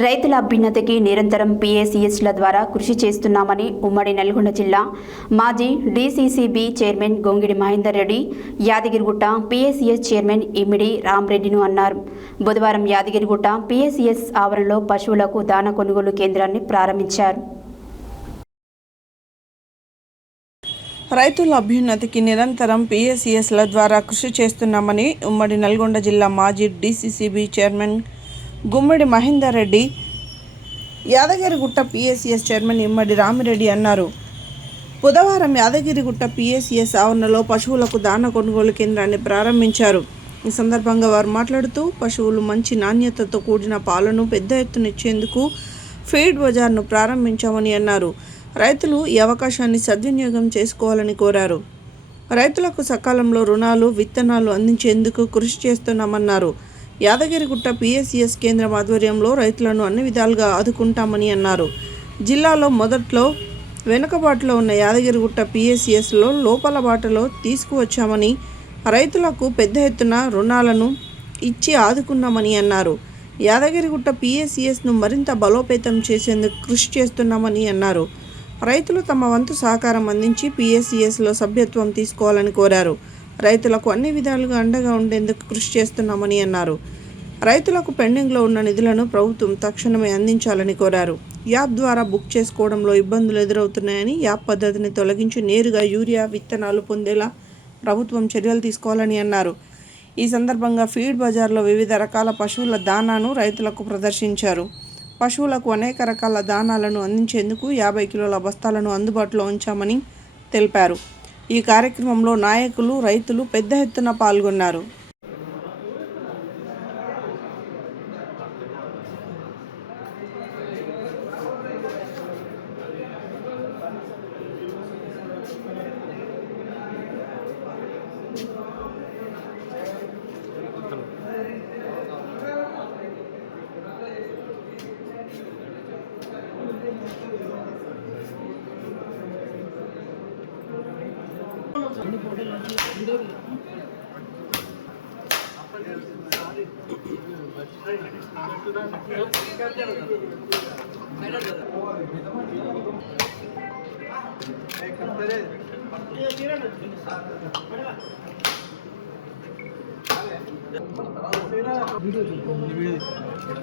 రైతుల అభ్యున్నతికి నిరంతరం పీఏసీఎస్ల ద్వారా కృషి చేస్తున్నామని ఉమ్మడి నల్గొండ జిల్లా మాజీ DCCB chairman Gongidi Mahender Reddy Yadagirigutta PACS chairman Immidi రామరెడ్డిను అన్నారు. బుధవారం యాదగిరిగుట్ట పీఏసీఎస్ ఆవరణలో పశువులకు దాన కొనుగోలు కేంద్రాన్ని ప్రారంభించారు. రైతుల అభ్యున్నతికి నిరంతరం పీఏసీఎస్ల ద్వారా కృషి చేస్తున్నామని ఉమ్మడి నల్గొండ జిల్లా మాజీ డీసీసీబీ చైర్మన్ గుమ్మిడి మహేందర్ రెడ్డి యాదగిరిగుట్ట పీఏసీఎస్ చైర్మన్ ఇమ్మడి రామిరెడ్డి అన్నారు. బుధవారం యాదగిరిగుట్ట పీఏసీఎస్ ఆవరణలో పశువులకు దాన కొనుగోలు కేంద్రాన్ని ప్రారంభించారు. ఈ సందర్భంగా వారు మాట్లాడుతూ పశువులు మంచి నాణ్యతతో కూడిన పాలను పెద్ద ఎత్తున ఇచ్చేందుకు ఫీడ్ బజార్ను ప్రారంభించామని అన్నారు. రైతులు ఈ అవకాశాన్ని సద్వినియోగం చేసుకోవాలని కోరారు. రైతులకు సకాలంలో రుణాలు, విత్తనాలు అందించేందుకు కృషి చేస్తున్నామన్నారు. యాదగిరిగుట్ట పీఏసీఎస్ కేంద్రం ఆధ్వర్యంలో రైతులను అన్ని విధాలుగా ఆదుకుంటామని అన్నారు. జిల్లాలో మొదట్లో వెనుకబాటులో ఉన్న యాదగిరిగుట్ట పీఏసీఎస్లో లోపల బాటలో తీసుకువచ్చామని, రైతులకు పెద్ద ఎత్తున రుణాలను ఇచ్చి ఆదుకున్నామని అన్నారు. యాదగిరిగుట్ట పీఏసీఎస్ను మరింత బలోపేతం చేసేందుకు కృషి చేస్తున్నామని అన్నారు. రైతులు తమ వంతు సహకారం అందించి పీఏసీఎస్లో సభ్యత్వం తీసుకోవాలని కోరారు. రైతులకు అన్ని విధాలుగా అండగా ఉండేందుకు కృషి చేస్తున్నామని అన్నారు. రైతులకు పెండింగ్లో ఉన్న నిధులను ప్రభుత్వం తక్షణమే అందించాలని కోరారు. యాప్ ద్వారా బుక్ చేసుకోవడంలో ఇబ్బందులు ఎదురవుతున్నాయని, యాప్ పద్ధతిని తొలగించి నేరుగా యూరియా విత్తనాలు పొందేలా ప్రభుత్వం చర్యలు తీసుకోవాలని అన్నారు. ఈ సందర్భంగా ఫీడ్ బజార్లో వివిధ రకాల పశువుల దానాను రైతులకు ప్రదర్శించారు. పశువులకు అనేక రకాల దానాలను అందించేందుకు 50 కిలోల బస్తాలను అందుబాటులో ఉంచామని తెలిపారు. ఈ కార్యక్రమంలో నాయకులు, రైతులు పెద్ద ఎత్తున పాల్గొన్నారు.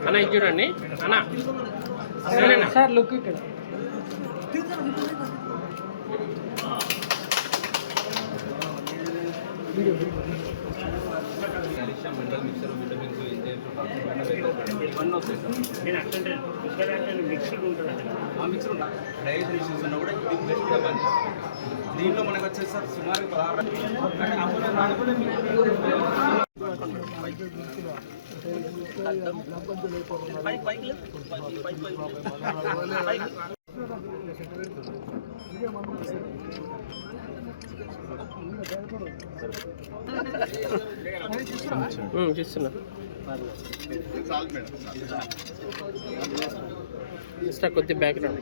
అన్న చూడండి అన్న సార్ లుక్ ఇక్కడ దీంట్లో మనకు వచ్చేసి సార్ సుమారు 16 చూస్తున్నా కొద్ది బ్యాక్గ్రౌండ్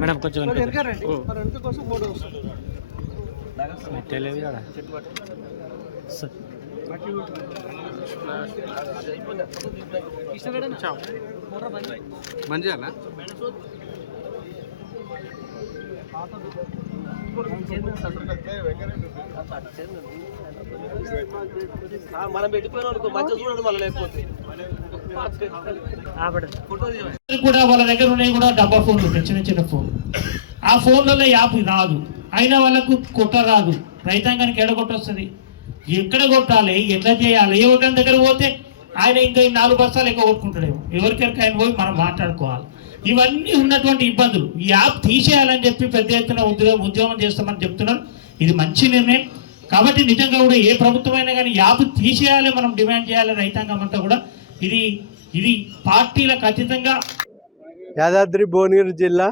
మేడం కొంచెం ఫోటో బంద్ చేయాలా? మనం పెట్టిపోయిన మంచిగా చూడండి మళ్ళీ లేకపోతే కూడా వాళ్ళ దగ్గర ఉన్నాయి కూడా డబ్బా ఫోన్లు ఉంటాయి, చిన్న చిన్న ఫోన్. ఆ ఫోన్లలో యాప్ రాదు, అయినా వాళ్ళకు కొట్ట రాదు. రైతాంగానికి ఎడ కొట్టొస్తుంది, ఎక్కడ కొట్టాలి, ఎట్లా చేయాలి? ఏ ఒకరి దగ్గర పోతే ఆయన ఇంకా 4 బస్తాలు ఎక్కువ కొట్టుకుంటాడేమో, ఎవరికెరకు ఆయన పోయి మనం మాట్లాడుకోవాలి. ఇవన్నీ ఉన్నటువంటి ఇబ్బందులు. ఈ యాప్ తీసేయాలని చెప్పి పెద్ద ఎత్తున ఉద్యోగం చేస్తామని చెప్తున్నారు. ఇది మంచి నిర్ణయం. కాబట్టి నిజంగా కూడా ఏ ప్రభుత్వమైనా కానీ యాప్ తీసేయాలి, మనం డిమాండ్ చేయాలి రైతాంగం అంతా కూడా. ఇది పార్టీలకు అతీతంగా యాదాద్రి భువనగిరి జిల్లా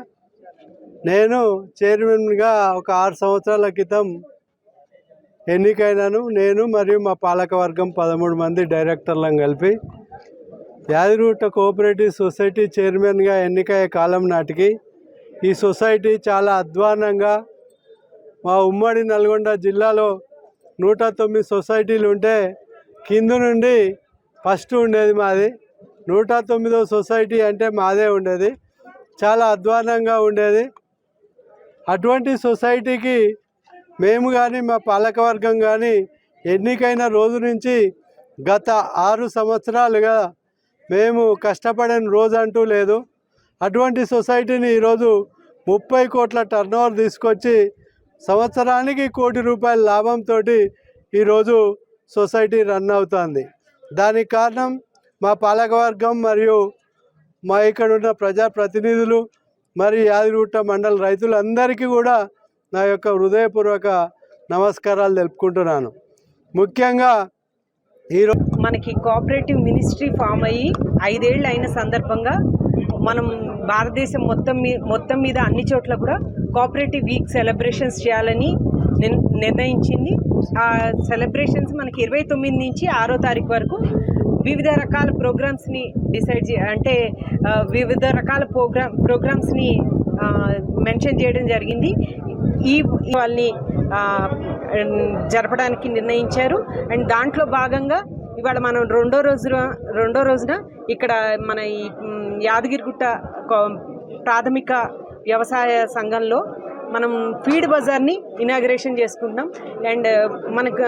నేను చైర్మన్గా ఒక 6 సంవత్సరాల క్రితం ఎన్నికైనాను. నేను మరియు మా పాలకవర్గం 13 మంది డైరెక్టర్లను కలిపి యాదగిరిగుట్ట కోఆపరేటివ్ సొసైటీ చైర్మన్గా ఎన్నికయ్యే కాలం నాటికి ఈ సొసైటీ చాలా అధ్వానంగా, మా ఉమ్మడి నల్గొండ జిల్లాలో 109 సొసైటీలు ఉంటే కింద నుండి ఫస్ట్ ఉండేది మాది. 109వ సొసైటీ అంటే మాదే ఉండేది. చాలా అధ్వానంగా ఉండేది. అటువంటి సొసైటీకి మేము కానీ మా పాలకవర్గం కానీ ఎన్నికైన రోజు నుంచి గత 6 సంవత్సరాలుగా మేము కష్టపడిన రోజు అంటూ లేదు. అటువంటి సొసైటీని ఈరోజు 30 కోట్ల టర్నోవర్ తీసుకొచ్చి సంవత్సరానికి 1 కోటి రూపాయల లాభంతో ఈరోజు సొసైటీ రన్ అవుతుంది. దానికి కారణం మా పాలకవర్గం మరియు మా ఇక్కడ ఉన్న ప్రజాప్రతినిధులు మరియు యాదగిరిగుట్ట మండల రైతులందరికీ కూడా నా యొక్క హృదయపూర్వక నమస్కారాలు తెలుపుకుంటున్నాను. ముఖ్యంగా ఈరోజు మనకి కోఆపరేటివ్ మినిస్ట్రీ ఫామ్ అయ్యి 5 ఏళ్ళు అయిన సందర్భంగా మనం భారతదేశం మొత్తం మీద అన్ని చోట్ల కూడా కోఆపరేటివ్ వీక్ సెలబ్రేషన్స్ చేయాలని నిర్ణయించింది. ఆ సెలబ్రేషన్స్ మనకి 29 నుంచి 6వ తారీఖు వరకు వివిధ రకాల ప్రోగ్రామ్స్ని అంటే వివిధ రకాల ప్రోగ్రామ్స్ని మెన్షన్ చేయడం జరిగింది. వాళ్ళని జరపడానికి నిర్ణయించారు. అండ్ దాంట్లో భాగంగా ఇవాళ మనం రెండో రోజున ఇక్కడ మన ఈ యాదగిరిగుట్ట ప్రాథమిక వ్యవసాయ సంఘంలో మనం ఫీడ్ బజార్ని ఇనాగ్రేషన్ చేసుకుంటున్నాం. అండ్ మనకు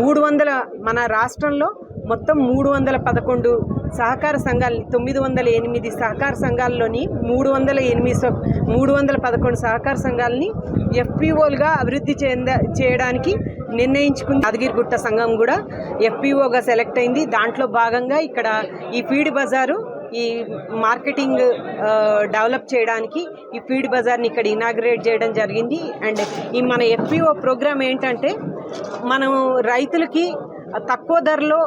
300 మన రాష్ట్రంలో మొత్తం 311 సహకార సంఘాలు, 908 సహకార సంఘాల్లోని 311 సహకార సంఘాలని ఎఫ్పిఓలుగా అభివృద్ధి చేయడానికి నిర్ణయించుకుంది. యాదగిరిగుట్ట సంఘం కూడా ఎఫ్పిఓగా సెలెక్ట్ అయింది. దాంట్లో భాగంగా ఇక్కడ ఈ ఫీడ్ బజారు, ఈ మార్కెటింగ్ డెవలప్ చేయడానికి ఈ ఫీడ్ బజార్ని ఇక్కడ ఇనాగ్రేట్ చేయడం జరిగింది. అండ్ ఈ మన ఎఫ్పిఓ ప్రోగ్రామ్ ఏంటంటే మనం రైతులకి తక్కువ ధరలో